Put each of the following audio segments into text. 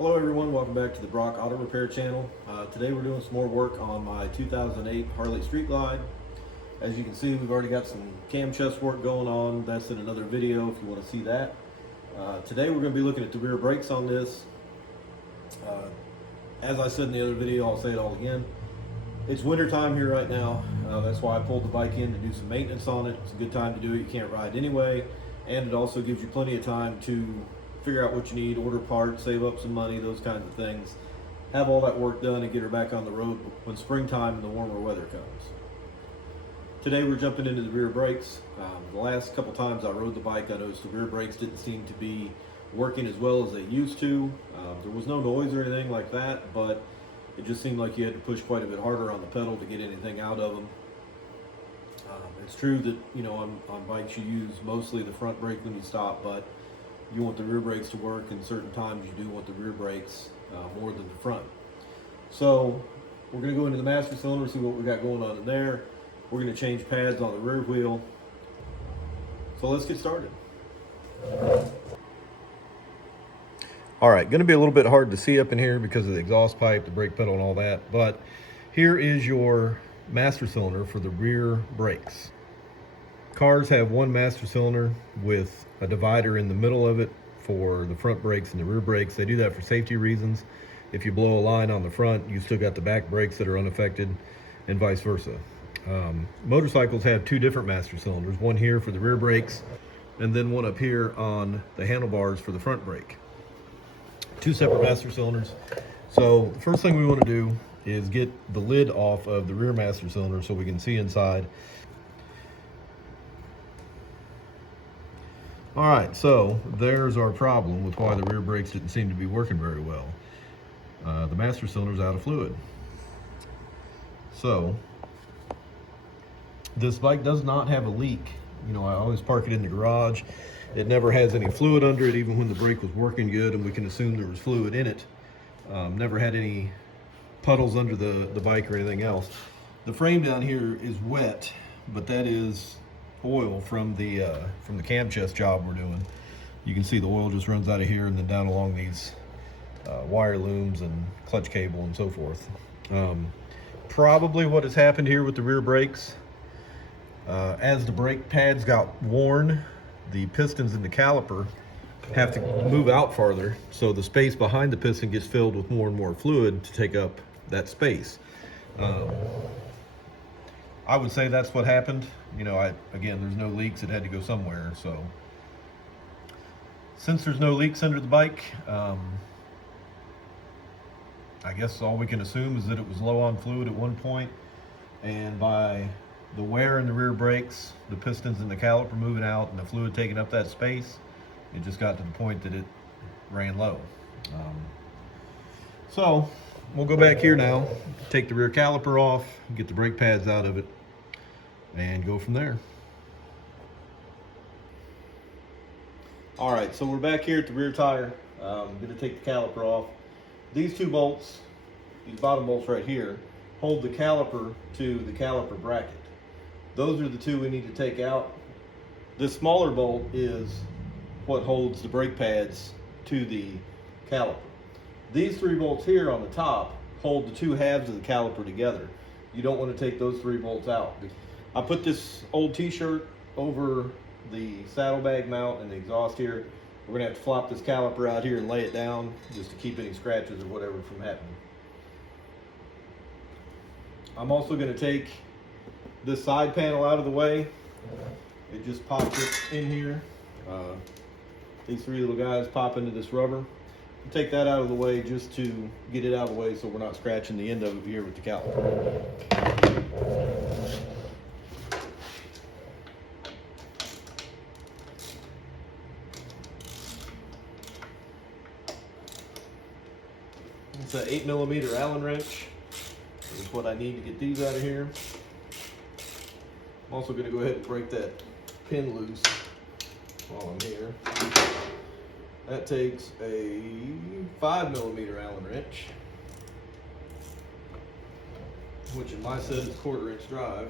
Hello everyone, welcome back to the Brock Auto Repair channel. Today we're doing some more work on my 2008 Harley Street Glide. As you can see, we've already got some cam chest work going on. That's in another video if you want to see that. Today we're going to be looking at the rear brakes on this. As I said in the other video, I'll say it all again. It's winter time here right now. That's why I pulled the bike in to do some maintenance on it. It's a good time to do it. You can't ride anyway. And it also gives you plenty of time to figure out what you need, order parts, save up some money, those kinds of things. Have all that work done and get her back on the road when springtime and the warmer weather comes. Today we're jumping into the rear brakes. The last couple times I rode the bike, I noticed the rear brakes didn't seem to be working as well as they used to. There was no noise or anything like that, but it just seemed like you had to push quite a bit harder on the pedal to get anything out of them. It's true that, you know, on bikes you use mostly the front brake when you stop, but you want the rear brakes to work, and certain times you do want the rear brakes more than the front. So we're going to go into the master cylinder, see what we got going on in there. We're going to change pads on the rear wheel. So let's get started. All right, going to be a little bit hard to see up in here because of the exhaust pipe, the brake pedal and all that, but here is your master cylinder for the rear brakes. Cars have one master cylinder with a divider in the middle of it for the front brakes and the rear brakes. They do that for safety reasons. If you blow a line on the front, you still got the back brakes that are unaffected, and vice versa. Motorcycles have two different master cylinders, one here for the rear brakes and then one up here on the handlebars for the front brake. Two separate master cylinders. So the first thing we want to do is get the lid off of the rear master cylinder so we can see inside. All right, so there's our problem with why the rear brakes didn't seem to be working very well. The master cylinder's out of fluid. So this bike does not have a leak. You know, I always park it in the garage. It never has any fluid under it, even when the brake was working good, and we can assume there was fluid in it. Never had any puddles under the bike or anything else. The frame down here is wet, but that is oil from the cam chest job we're doing. You can see the oil just runs out of here and then down along these wire looms and clutch cable and so forth. Probably what has happened here with the rear brakes, as the brake pads got worn, the pistons in the caliper have to move out farther, so the space behind the piston gets filled with more and more fluid to take up that space. I would say that's what happened. You know, again, there's no leaks. It had to go somewhere. So since there's no leaks under the bike, I guess all we can assume is that it was low on fluid at one point, and by the wear in the rear brakes, the pistons and the caliper moving out and the fluid taking up that space, it just got to the point that it ran low. So we'll go back here now, take the rear caliper off, get the brake pads out of it, and go from there. All right, so we're back here at the rear tire. I'm going to take the caliper off. These two bolts, these bottom bolts right here, hold the caliper to the caliper bracket. Those are the two we need to take out. This smaller bolt is what holds the brake pads to the caliper. These three bolts here on the top hold the two halves of the caliper together. You don't want to take those three bolts out. I put this old t-shirt over the saddlebag mount and the exhaust here. We're going to have to flop this caliper out here and lay it down just to keep any scratches or whatever from happening. I'm also going to take this side panel out of the way. It just pops it in here. These three little guys pop into this rubber. Take that out of the way just to get it out of the way so we're not scratching the end of it here with the caliper. It's an 8mm Allen wrench. This is what I need to get these out of here. I'm also going to go ahead and break that pin loose while I'm here. That takes a 5mm Allen wrench, which in my set is 1/4 inch drive.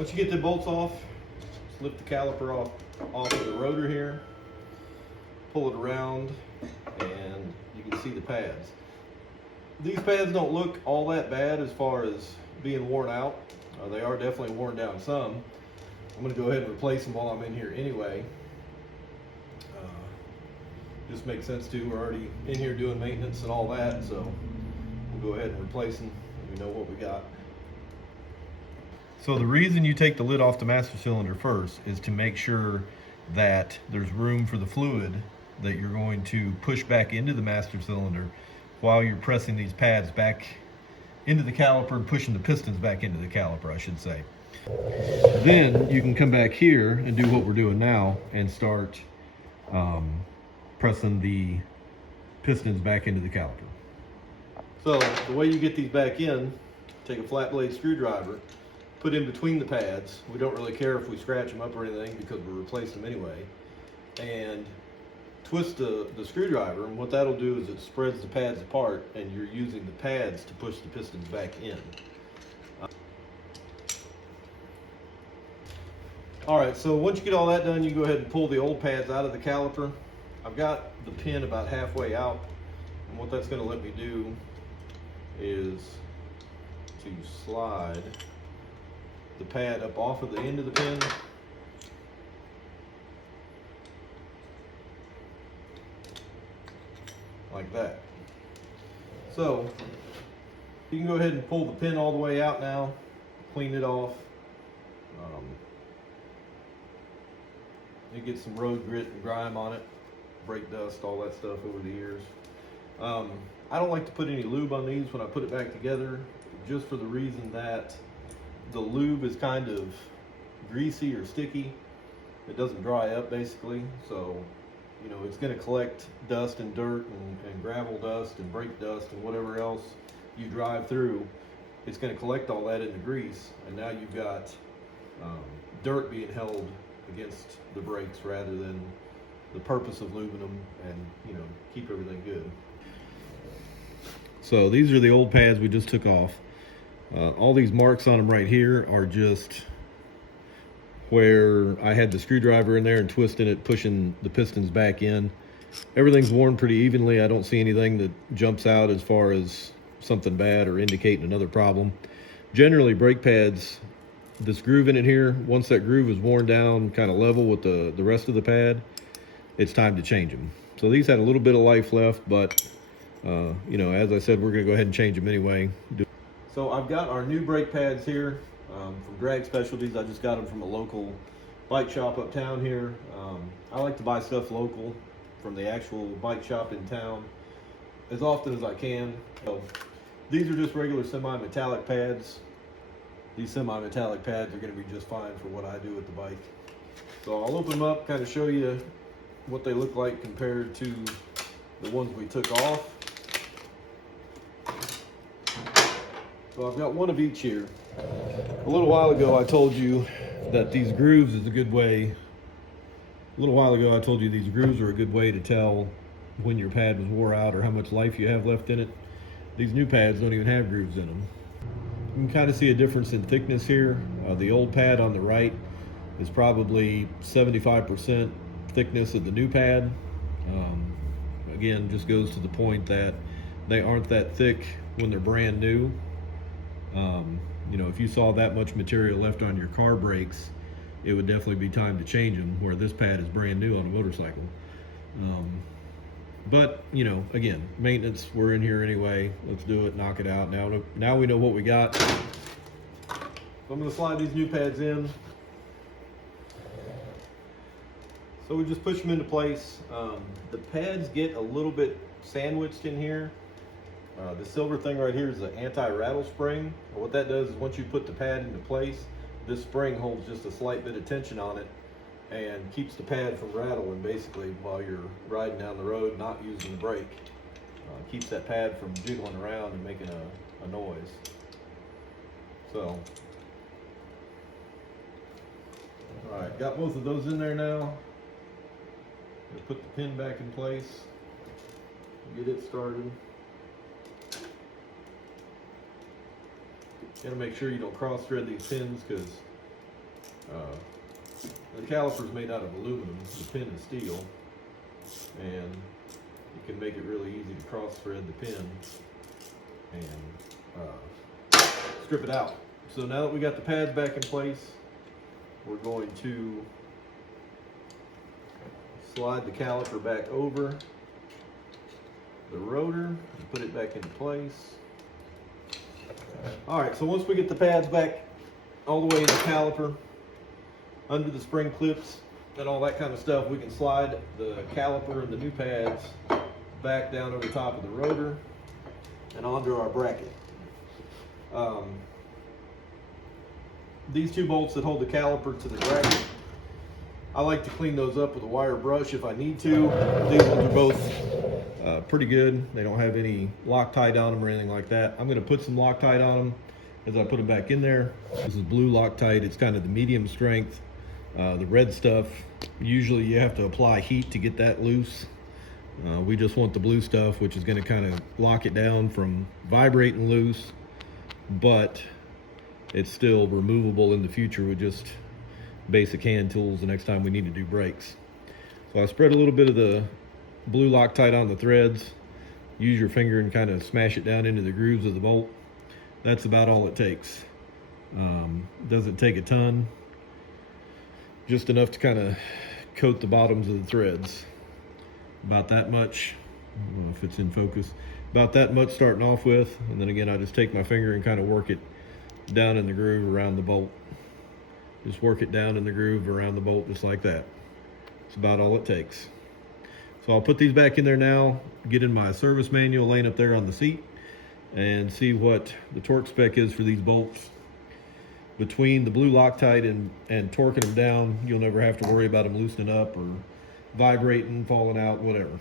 Once you get the bolts off, just lift the caliper off of the rotor here, pull it around, and you can see the pads. These pads don't look all that bad as far as being worn out. They are definitely worn down some. I'm going to go ahead and replace them while I'm in here anyway. Just makes sense too. We're already in here doing maintenance and all that, so we'll go ahead and replace them and we know what we got. So the reason you take the lid off the master cylinder first is to make sure that there's room for the fluid that you're going to push back into the master cylinder while you're pressing these pads back into the caliper and pushing the pistons back into the caliper, I should say. Then you can come back here and do what we're doing now and start pressing the pistons back into the caliper. So the way you get these back in, take a flat blade screwdriver, put in between the pads. We don't really care if we scratch them up or anything because we're replacing them anyway. And twist the screwdriver, and what that'll do is it spreads the pads apart and you're using the pads to push the pistons back in. Alright, so once you get all that done, you go ahead and pull the old pads out of the caliper. I've got the pin about halfway out, and what that's going to let me do is to slide the pad up off of the end of the pin. Like that. So you can go ahead and pull the pin all the way out now, clean it off. You get some road grit and grime on it, brake dust, all that stuff over the years. I don't like to put any lube on these when I put it back together, just for the reason that the lube is kind of greasy or sticky. It doesn't dry up basically, so you know it's going to collect dust and dirt and gravel dust and brake dust and whatever else you drive through. It's going to collect all that in the grease, and now you've got dirt being held against the brakes rather than the purpose of lubing them and, you know, keep everything good. So these are the old pads we just took off. All these marks on them right here are just where I had the screwdriver in there and twisting it, pushing the pistons back in. Everything's worn pretty evenly. I don't see anything that jumps out as far as something bad or indicating another problem. Generally, brake pads, this groove in it here, once that groove is worn down kind of level with the rest of the pad, it's time to change them. So these had a little bit of life left, but you know, as I said, we're gonna go ahead and change them anyway. So I've got our new brake pads here from Drag Specialties. I just got them from a local bike shop uptown here. I like to buy stuff local from the actual bike shop in town as often as I can. So these are just regular semi-metallic pads. These semi-metallic pads are going to be just fine for what I do with the bike. So I'll open them up, kind of show you what they look like compared to the ones we took off. So I've got one of each here. A little while ago I told you that these grooves is a good way. A little while ago I told you these grooves are a good way to tell when your pad was wore out or how much life you have left in it. These new pads don't even have grooves in them. You can kind of see a difference in thickness here. The old pad on the right is probably 75% thickness of the new pad. Again, just goes to the point that they aren't that thick when they're brand new. You know, if you saw that much material left on your car brakes, it would definitely be time to change them, where this pad is brand new on a motorcycle. But, you know, again, maintenance, we're in here anyway. Let's do it, knock it out. Now we know what we got. So I'm going to slide these new pads in. So we just push them into place. The pads get a little bit sandwiched in here. The silver thing right here is the anti-rattle spring. What that does is once you put the pad into place, this spring holds just a slight bit of tension on it and keeps the pad from rattling basically while you're riding down the road, not using the brake. Keeps that pad from jiggling around and making a noise. So, all right, got both of those in there now. Gonna put the pin back in place, get it started. Gotta make sure you don't cross thread these pins because The caliper is made out of aluminum, the pin is steel, and you can make it really easy to cross thread the pin and strip it out. So now that we got the pads back in place, we're going to slide the caliper back over the rotor and put it back into place. All right, so once we get the pads back all the way in the caliper, under the spring clips and all that kind of stuff, we can slide the caliper and the new pads back down over the top of the rotor and onto our bracket. These two bolts that hold the caliper to the bracket, I like to clean those up with a wire brush if I need to. These ones are both pretty good. They don't have any Loctite on them or anything like that. I'm going to put some Loctite on them as I put them back in there. This is blue Loctite. It's kind of the medium strength. The red stuff, usually you have to apply heat to get that loose. We just want the blue stuff, which is going to kind of lock it down from vibrating loose, but it's still removable in the future with just basic hand tools the next time we need to do brakes. So I spread a little bit of the blue Loctite on the threads. Use your finger and kind of smash it down into the grooves of the bolt. That's about all it takes. Doesn't take a ton, just enough to kind of coat the bottoms of the threads. About that much. I don't know if it's in focus. About that much starting off with, and then again I just take my finger and kind of work it down in the groove around the bolt. Just work it down in the groove around the bolt just like that. It's about all it takes. So I'll put these back in there now, get in my service manual laying up there on the seat, and see what the torque spec is for these bolts. Between the blue Loctite and torquing them down, you'll never have to worry about them loosening up or vibrating, falling out, whatever.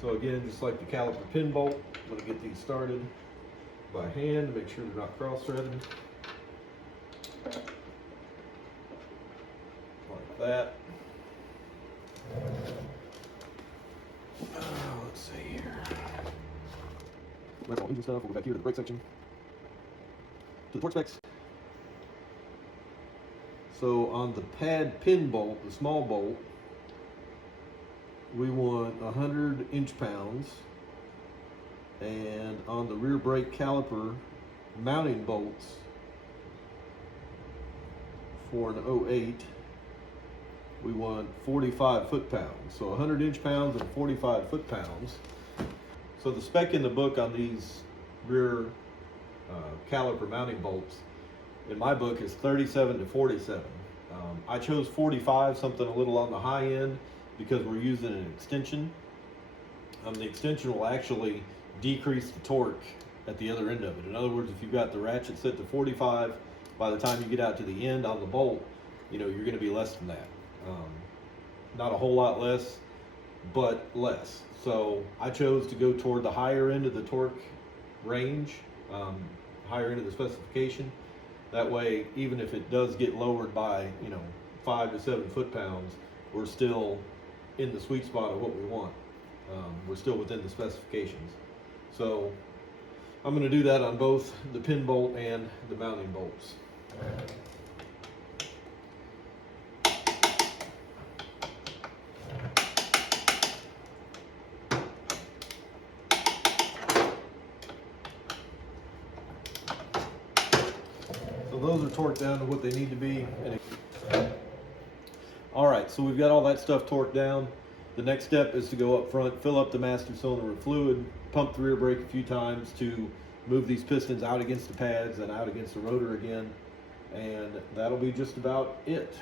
So again, just like the caliper pin bolt, I'm going to get these started by hand to make sure they're not cross-threaded. Like that. Let's see here. Engine stuff. We'll go back here to the brake section. To the torque specs. So on the pad pin bolt, the small bolt, we want 100 inch-pounds, and on the rear brake caliper mounting bolts for an 08, we want 45 foot-pounds. So 100 inch-pounds and 45 foot-pounds. So the spec in the book on these rear caliper mounting bolts, in my book, is 37 to 47. I chose 45, something a little on the high end, because we're using an extension. The extension will actually decrease the torque at the other end of it. In other words, if you've got the ratchet set to 45, by the time you get out to the end on the bolt, you know, you're going to be less than that. Not a whole lot less, but less. So I chose to go toward the higher end of the torque range, higher end of the specification. That way, even if it does get lowered by, 5 to 7 foot-pounds, we're still in the sweet spot of what we want. We're still within the specifications. So I'm going to do that on both the pin bolt and the mounting bolts. So those are torqued down to what they need to be. All right, so we've got all that stuff torqued down. The next step is to go up front, fill up the master cylinder with fluid, pump the rear brake a few times to move these pistons out against the pads and out against the rotor again, and that'll be just about it.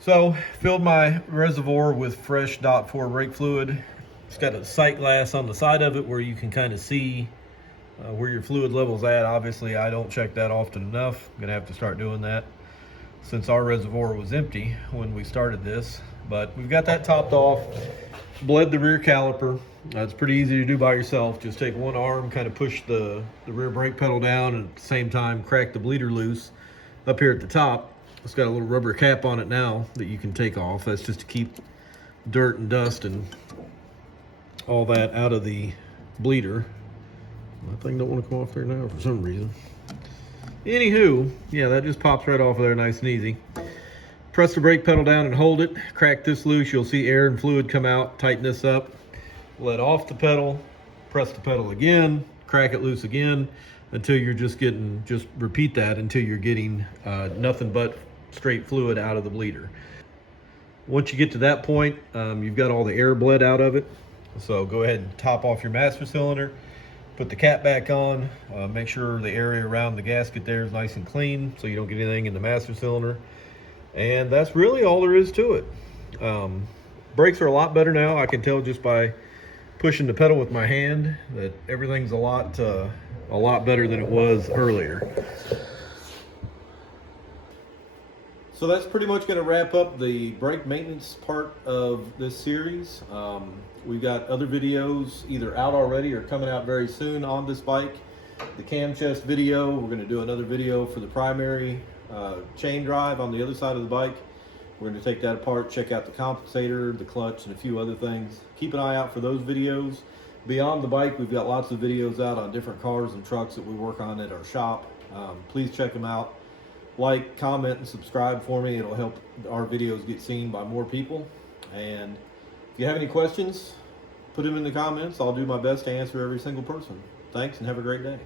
So, filled my reservoir with fresh .4 brake fluid. It's got a sight glass on the side of it where you can kind of see where your fluid level's at. Obviously, I don't check that often enough. I'm gonna have to start doing that since our reservoir was empty when we started this. But we've got that topped off, bled the rear caliper. It's pretty easy to do by yourself. Just take one arm, kind of push the rear brake pedal down, and at the same time crack the bleeder loose up here at the top. It's got a little rubber cap on it now that you can take off. That's just to keep dirt and dust and all that out of the bleeder. My thing don't want to come off there now for some reason. Anywho, yeah, that just pops right off of there nice and easy. Press the brake pedal down and hold it. Crack this loose. You'll see air and fluid come out. Tighten this up. Let off the pedal. Press the pedal again. Crack it loose again until you're just repeat that until you're getting nothing but straight fluid out of the bleeder. Once you get to that point, you've got all the air bled out of it. So go ahead and top off your master cylinder. Put the cap back on. Make sure the area around the gasket there is nice and clean so you don't get anything in the master cylinder. And that's really all there is to it. Brakes are a lot better now. I can tell just by pushing the pedal with my hand that everything's a lot better than it was earlier. So that's pretty much going to wrap up the brake maintenance part of this series. We've got other videos either out already or coming out very soon on this bike. The cam chest video, we're going to do another video for the primary chain drive on the other side of the bike. We're going to take that apart, check out the compensator, the clutch, and a few other things. Keep an eye out for those videos. Beyond the bike, we've got lots of videos out on different cars and trucks that we work on at our shop. Please check them out. Like, comment, and subscribe for me. It'll help our videos get seen by more people. And if you have any questions, put them in the comments. I'll do my best to answer every single person. Thanks, and have a great day.